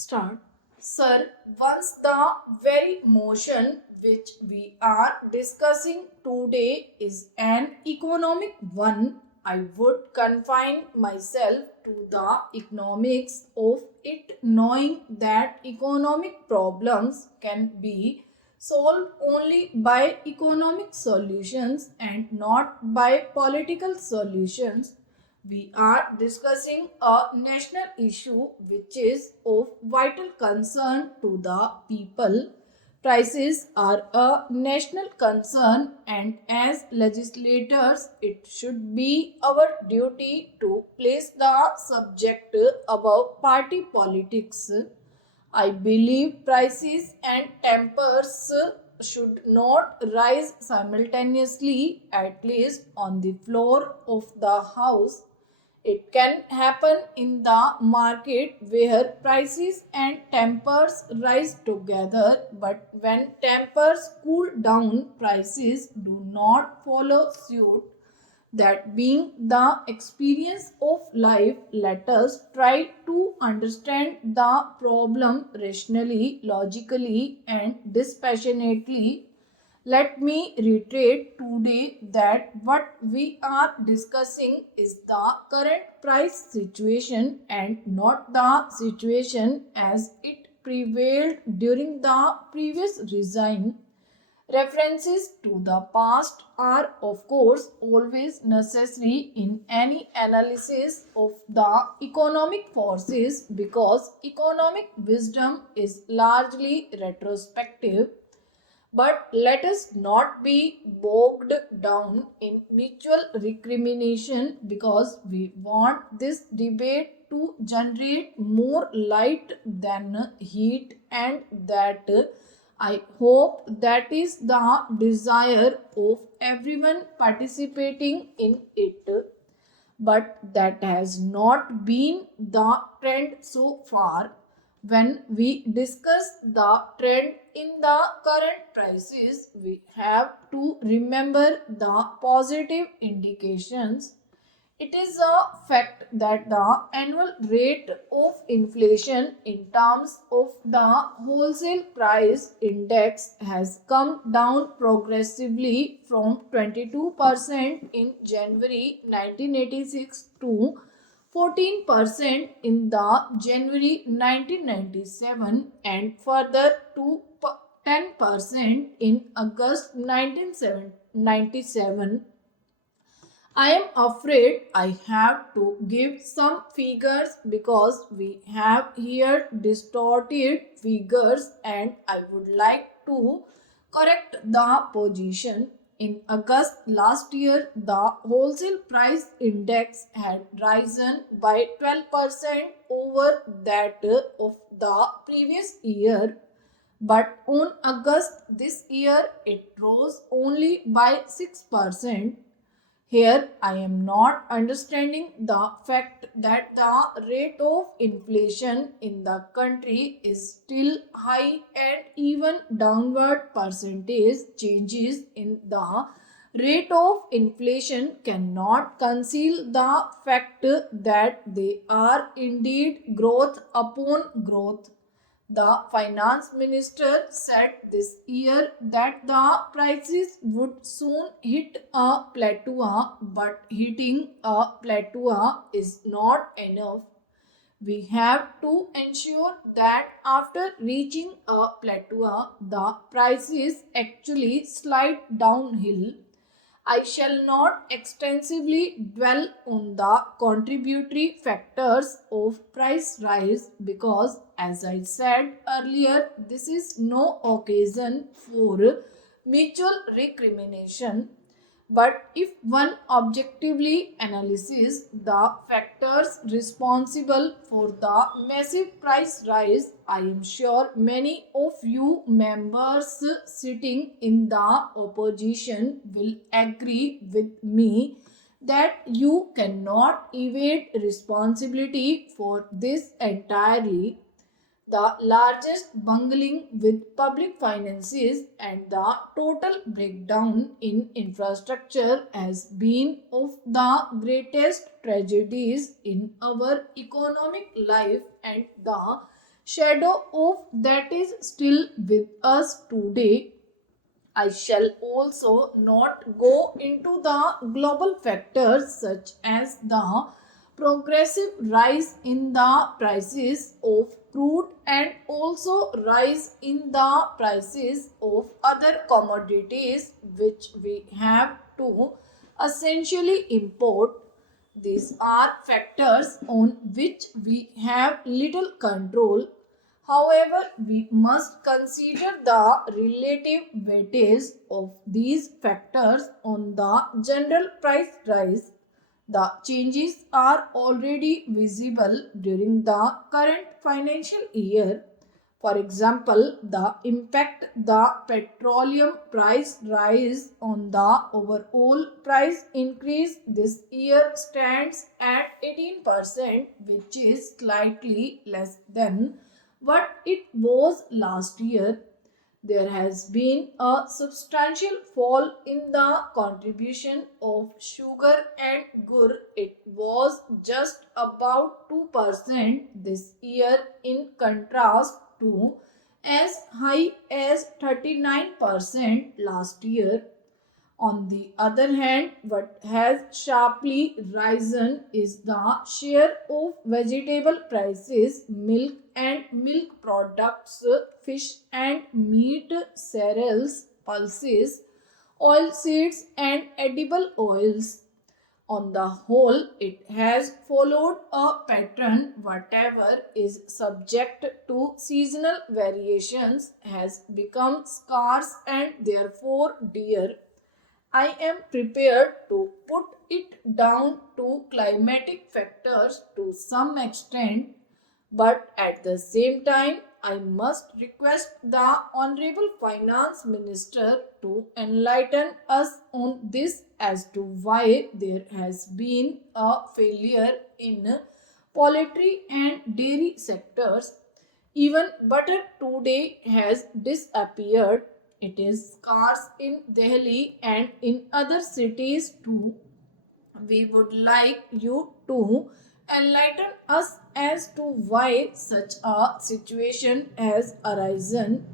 Start. Sir, once the very motion which we are discussing today is an economic one, I would confine myself to the economics of it, knowing that economic problems can be solved only by economic solutions and not by political solutions. We are discussing a national issue which is of vital concern to the people. Prices are a national concern, and as legislators, it should be our duty to place the subject above party politics. I believe prices and tempers should not rise simultaneously, at least on the floor of the house. It can happen in the market where prices and tempers rise together, but when tempers cool down, prices do not follow suit. That being the experience of life, let us try to understand the problem rationally, logically, and dispassionately. Let me reiterate today that what we are discussing is the current price situation and not the situation as it prevailed during the previous regime. References to the past are, of course, always necessary in any analysis of the economic forces because economic wisdom is largely retrospective. But let us not be bogged down in mutual recrimination because we want this debate to generate more light than heat, and that I hope that is the desire of everyone participating in it, but that has not been the trend so far. When we discuss the trend in the current prices, we have to remember the positive indications. It is a fact that the annual rate of inflation in terms of the wholesale price index has come down progressively from 22% in January 1986 to 14% in the January 1997 and further to 10% in August 1997. I am afraid I have to give some figures because we have here distorted figures, and I would like to correct the position. In August last year, the wholesale price index had risen by 12% over that of the previous year, but on August this year it rose only by 6%. Here, I am not understanding the fact that the rate of inflation in the country is still high, and even downward percentage changes in the rate of inflation cannot conceal the fact that they are indeed growth upon growth. The finance minister said this year that the prices would soon hit a plateau, but hitting a plateau is not enough. We have to ensure that after reaching a plateau, the prices actually slide downhill. I shall not extensively dwell on the contributory factors of price rise because, as I said earlier, this is no occasion for mutual recrimination. But if one objectively analyzes the factors responsible for the massive price rise, I am sure many of you members sitting in the opposition will agree with me that you cannot evade responsibility for this entirely. The largest bungling with public finances and the total breakdown in infrastructure has been of the greatest tragedies in our economic life, and the shadow of that is still with us today. I shall also not go into the global factors such as the progressive rise in the prices of crude and also rise in the prices of other commodities which we have to essentially import. These are factors on which we have little control. However, we must consider the relative weightage of these factors on the general price rise. The changes are already visible during the current financial year. For example, the impact the petroleum price rise on the overall price increase this year stands at 18%, which is slightly less than what it was last year. There has been a substantial fall in the contribution of sugar and gur. It was just about 2% this year in contrast to as high as 39% last year. On the other hand, what has sharply risen is the share of vegetable prices, milk and milk products, fish and meat, cereals, pulses, oilseeds and edible oils. On the whole, it has followed a pattern. Whatever is subject to seasonal variations has become scarce and therefore dear. I am prepared to put it down to climatic factors to some extent, but at the same time, I must request the Honorable Finance Minister to enlighten us on this as to why there has been a failure in poultry and dairy sectors. Even butter today has disappeared. It is scarce in Delhi and in other cities too. We would like you to enlighten us as to why such a situation has arisen.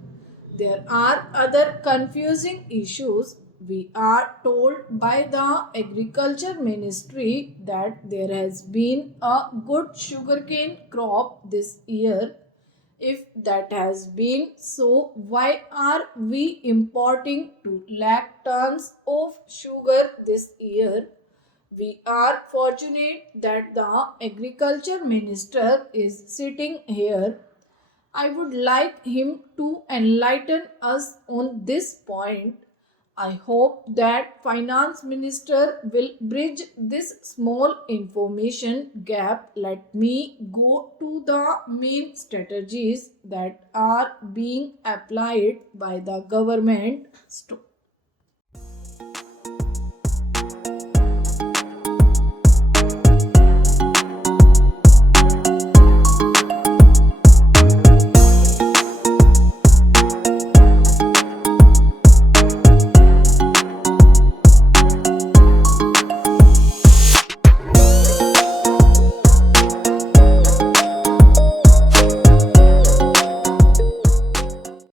There are other confusing issues. We are told by the Agriculture Ministry that there has been a good sugarcane crop this year. If that has been so, why are we importing 2 lakh tons of sugar this year? We are fortunate that the Agriculture Minister is sitting here. I would like him to enlighten us on this point. I hope that Finance Minister will bridge this small information gap. Let me go to the main strategies that are being applied by the government